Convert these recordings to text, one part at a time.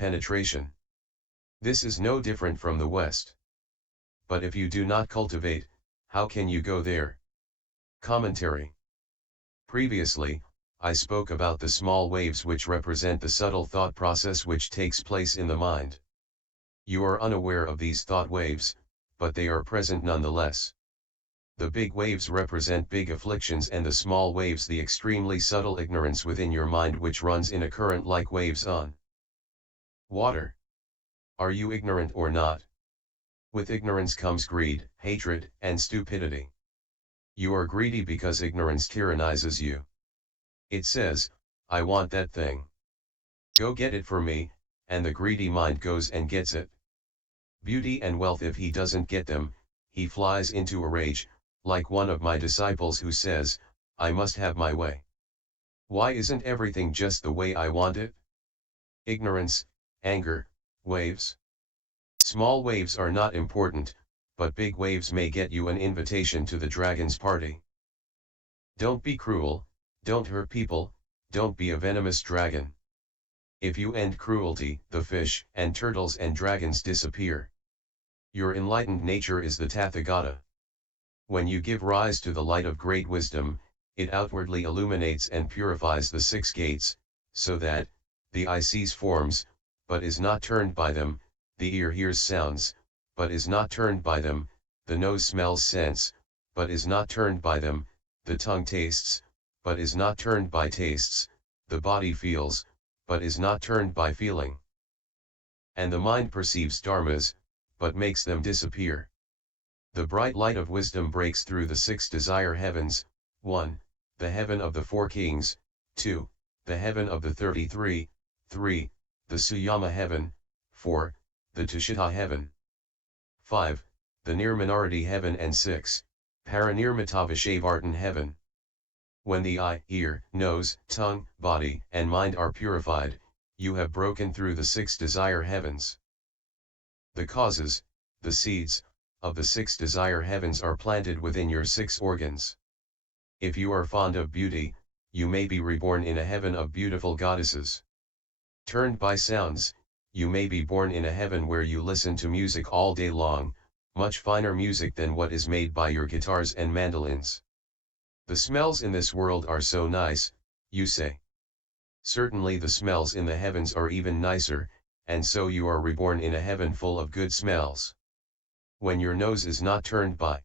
penetration. This is no different from the West. But if you do not cultivate, how can you go there? Commentary. Previously, I spoke about the small waves which represent the subtle thought process which takes place in the mind. You are unaware of these thought waves, but they are present nonetheless. The big waves represent big afflictions and the small waves the extremely subtle ignorance within your mind which runs in a current like waves on water. Are you ignorant or not? With ignorance comes greed, hatred, and stupidity. You are greedy because ignorance tyrannizes you. It says, I want that thing. Go get it for me, and the greedy mind goes and gets it. Beauty and wealth, if he doesn't get them, he flies into a rage, like one of my disciples who says, I must have my way. Why isn't everything just the way I want it? Ignorance, anger, waves. Small waves are not important, but big waves may get you an invitation to the dragon's party. Don't be cruel, don't hurt people, don't be a venomous dragon. If you end cruelty, the fish and turtles and dragons disappear. Your enlightened nature is the Tathagata. When you give rise to the light of great wisdom, it outwardly illuminates and purifies the 6 gates, so that, the eye sees forms, but is not turned by them, the ear hears sounds, but is not turned by them, the nose smells scents, but is not turned by them, the tongue tastes, but is not turned by tastes, the body feels, but is not turned by feeling. And the mind perceives dharmas, but makes them disappear. The bright light of wisdom breaks through the 6 desire heavens, 1, the heaven of the 4 kings, 2, the heaven of the 33, 3, the Suyama heaven, 4, the Tushita heaven, 5, the Nirmanarati heaven, and 6, Paranirmatavashavartan heaven. When the eye, ear, nose, tongue, body, and mind are purified, you have broken through the 6 desire heavens. The causes, the seeds, of the 6 desire heavens are planted within your 6 organs. If you are fond of beauty, you may be reborn in a heaven of beautiful goddesses. Turned by sounds, you may be born in a heaven where you listen to music all day long, much finer music than what is made by your guitars and mandolins. The smells in this world are so nice, you say. Certainly the smells in the heavens are even nicer, and so you are reborn in a heaven full of good smells. When your nose is not turned by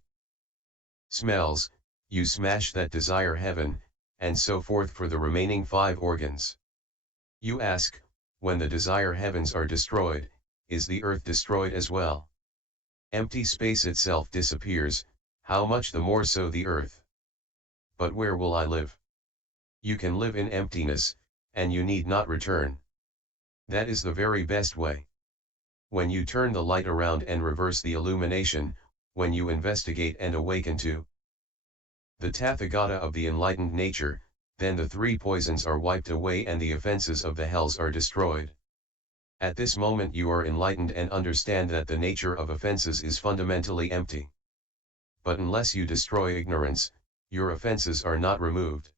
smells, you smash that desire heaven, and so forth for the remaining 5 organs. You ask, when the desire heavens are destroyed, is the earth destroyed as well? Empty space itself disappears, how much the more so the earth. But where will I live? You can live in emptiness, and you need not return. That is the very best way. When you turn the light around and reverse the illumination, when you investigate and awaken to the Tathagata of the enlightened nature, then the 3 poisons are wiped away and the offenses of the hells are destroyed. At this moment you are enlightened and understand that the nature of offenses is fundamentally empty. But unless you destroy ignorance, your offenses are not removed.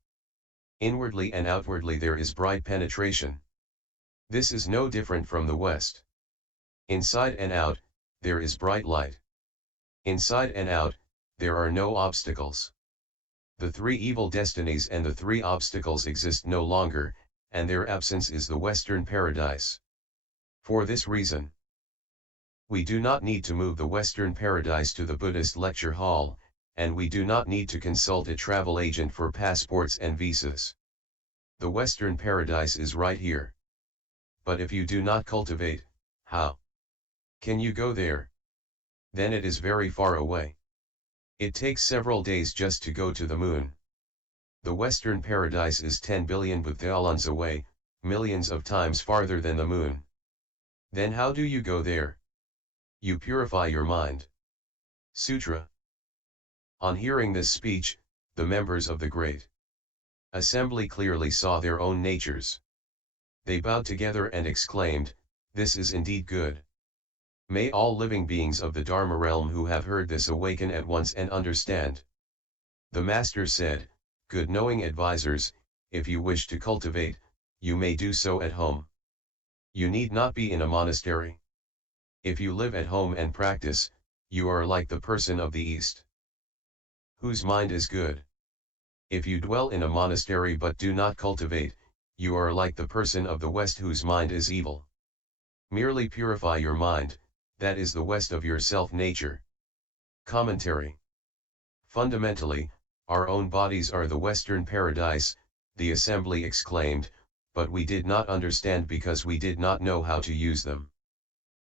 Inwardly and outwardly there is bright penetration. This is no different from the West. Inside and out, there is bright light. Inside and out, there are no obstacles. The 3 evil destinies and the 3 obstacles exist no longer, and their absence is the Western paradise. For this reason, we do not need to move the Western paradise to the Buddhist lecture hall, and we do not need to consult a travel agent for passports and visas. The Western paradise is right here. But if you do not cultivate, how can you go there? Then it is very far away. It takes several days just to go to the moon. The Western paradise is 10 billion Buthalans away, millions of times farther than the moon. Then how do you go there? You purify your mind. Sutra. On hearing this speech, the members of the great assembly clearly saw their own natures. They bowed together and exclaimed, "This is indeed good. May all living beings of the Dharma realm who have heard this awaken at once and understand." The Master said, "Good knowing advisors, if you wish to cultivate, you may do so at home. You need not be in a monastery. If you live at home and practice, you are like the person of the East, whose mind is good. If you dwell in a monastery but do not cultivate, you are like the person of the West whose mind is evil. Merely purify your mind, that is the West of your self-nature. Commentary. Fundamentally, our own bodies are the Western paradise, the assembly exclaimed, but we did not understand because we did not know how to use them.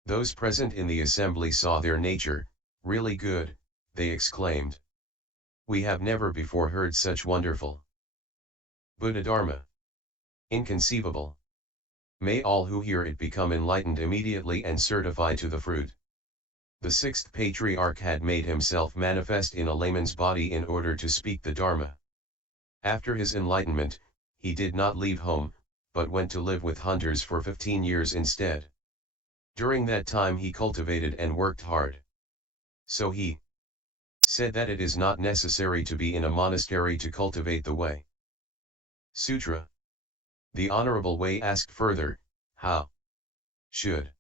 Those present in the assembly saw their nature, really good, they exclaimed. We have never before heard such wonderful Buddha Dharma. Inconceivable. May all who hear it become enlightened immediately and certified to the fruit. The sixth patriarch had made himself manifest in a layman's body in order to speak the Dharma. After his enlightenment, he did not leave home, but went to live with hunters for 15 years instead. During that time he cultivated and worked hard. So he said that it is not necessary to be in a monastery to cultivate the way. Sutra. The Honorable Way asked further, how should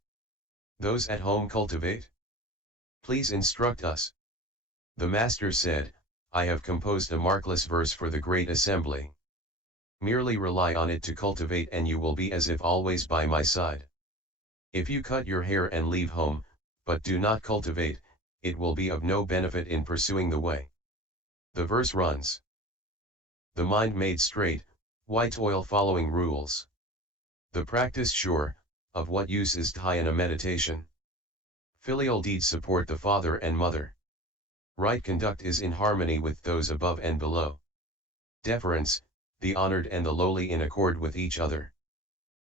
those at home cultivate? Please instruct us. The Master said, I have composed a markless verse for the great assembly. Merely rely on it to cultivate and you will be as if always by my side. If you cut your hair and leave home, but do not cultivate, it will be of no benefit in pursuing the way. The verse runs. The mind made straight, why toil following rules? The practice sure, of what use is dhyana meditation? Filial deeds support the father and mother. Right conduct is in harmony with those above and below. Deference, the honored and the lowly in accord with each other.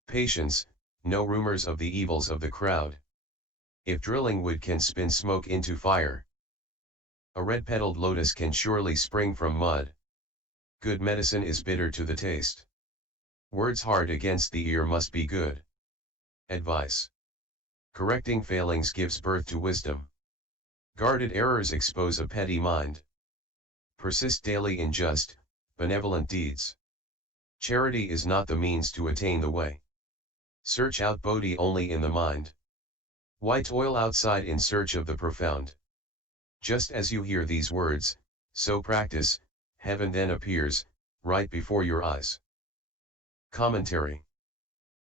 Patience, no rumors of the evils of the crowd. If drilling wood can spin smoke into fire, a red-petaled lotus can surely spring from mud. Good medicine is bitter to the taste. Words hard against the ear must be good advice. Correcting failings gives birth to wisdom. Guarded errors expose a petty mind. Persist daily in just, benevolent deeds. Charity is not the means to attain the way. Search out Bodhi only in the mind. Why toil outside in search of the profound? Just as you hear these words, so practice, heaven then appears, right before your eyes. Commentary.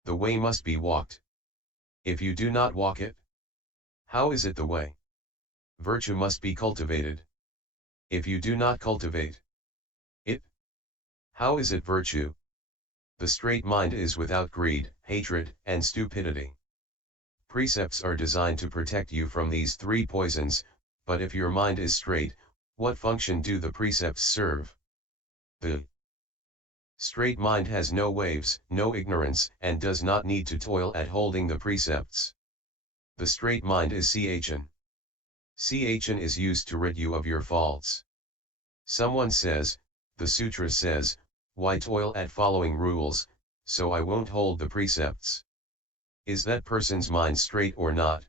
The way must be walked. If you do not walk it, how is it the way? Virtue must be cultivated. If you do not cultivate it, how is it virtue? The straight mind is without greed, hatred, and stupidity. Precepts are designed to protect you from these three poisons, but if your mind is straight, what function do the precepts serve? The straight mind has no waves, no ignorance, and does not need to toil at holding the precepts. The straight mind is Chn. Chn is used to rid you of your faults. Someone says, the Sutra says, why toil at following rules, so I won't hold the precepts. Is that person's mind straight or not?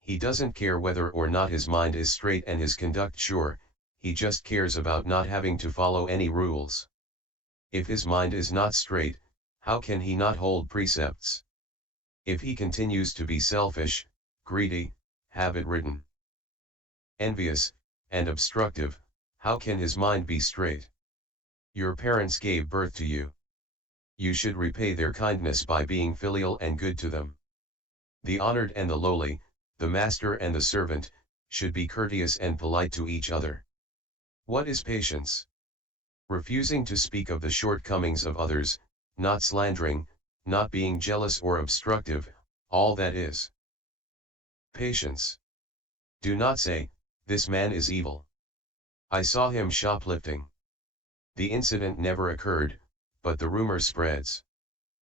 He doesn't care whether or not his mind is straight and his conduct sure, he just cares about not having to follow any rules. If his mind is not straight, how can he not hold precepts? If he continues to be selfish, greedy, habit-ridden, envious, and obstructive, how can his mind be straight? Your parents gave birth to you. You should repay their kindness by being filial and good to them. The honored and the lowly, the master and the servant, should be courteous and polite to each other. What is patience? Refusing to speak of the shortcomings of others, not slandering, not being jealous or obstructive, all that is patience. Do not say, this man is evil. I saw him shoplifting. The incident never occurred, but the rumor spreads.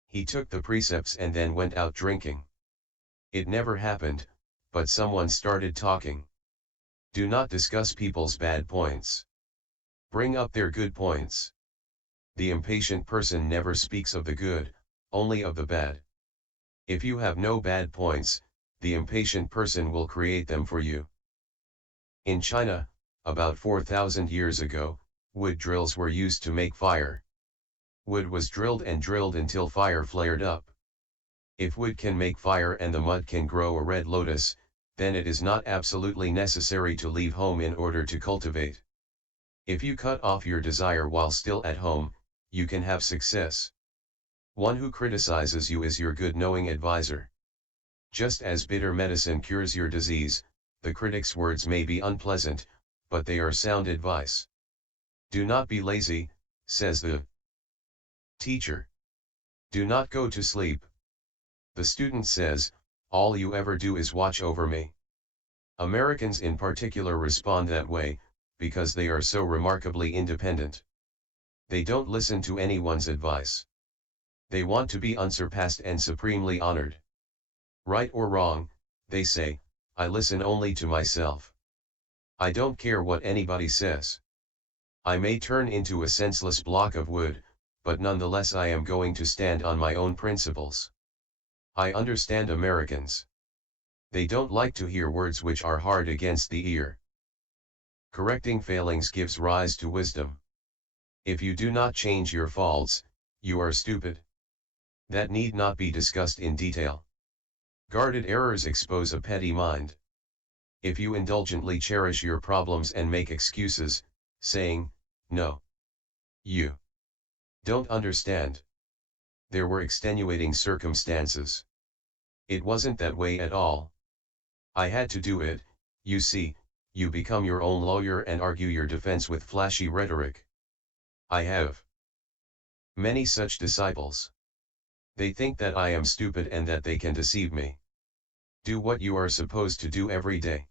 He took the precepts and then went out drinking. It never happened, but someone started talking. Do not discuss people's bad points. Bring up their good points. The impatient person never speaks of the good, only of the bad. If you have no bad points, the impatient person will create them for you. In China, about 4,000 years ago, wood drills were used to make fire. Wood was drilled and drilled until fire flared up. If wood can make fire and the mud can grow a red lotus, then it is not absolutely necessary to leave home in order to cultivate. If you cut off your desire while still at home, you can have success. One who criticizes you is your good knowing advisor. Just as bitter medicine cures your disease, the critic's words may be unpleasant, but they are sound advice. Do not be lazy, says the teacher. Do not go to sleep. The student says, all you ever do is watch over me. Americans in particular respond that way, because they are so remarkably independent. They don't listen to anyone's advice. They want to be unsurpassed and supremely honored. Right or wrong, they say, I listen only to myself. I don't care what anybody says. I may turn into a senseless block of wood, but nonetheless I am going to stand on my own principles. I understand Americans. They don't like to hear words which are hard against the ear. Correcting failings gives rise to wisdom. If you do not change your faults, you are stupid. That need not be discussed in detail. Guarded errors expose a petty mind. If you indulgently cherish your problems and make excuses, saying, no, you don't understand. There were extenuating circumstances. It wasn't that way at all. I had to do it, you see, you become your own lawyer and argue your defense with flashy rhetoric. I have many such disciples. They think that I am stupid and that they can deceive me. Do what you are supposed to do every day.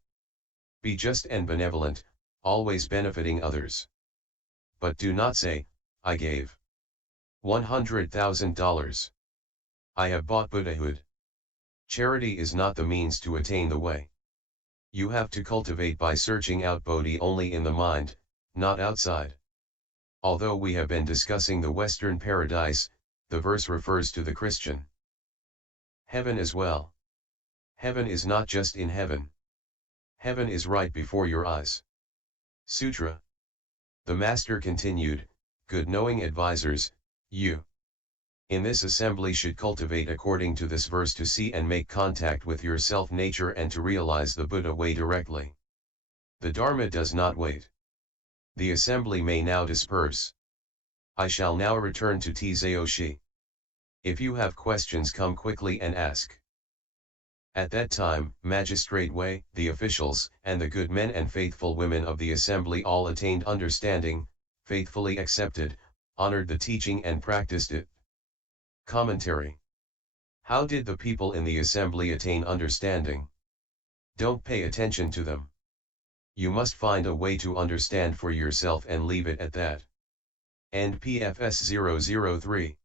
Be just and benevolent, always benefiting others. But do not say, I gave $100,000. I have bought Buddhahood. Charity is not the means to attain the way. You have to cultivate by searching out Bodhi only in the mind, not outside. Although we have been discussing the Western paradise, the verse refers to the Christian heaven as well. Heaven is not just in heaven. Heaven is right before your eyes. Sutra. The Master continued, good knowing advisors, you in this assembly should cultivate according to this verse to see and make contact with your self-nature and to realize the Buddha way directly. The Dharma does not wait. The assembly may now disperse. I shall now return to Tzaoshi. If you have questions, come quickly and ask. At that time, Magistrate Wei, the officials, and the good men and faithful women of the assembly all attained understanding, faithfully accepted, honored the teaching and practiced it. Commentary. How did the people in the assembly attain understanding? Don't pay attention to them. You must find a way to understand for yourself and leave it at that. End PFS 003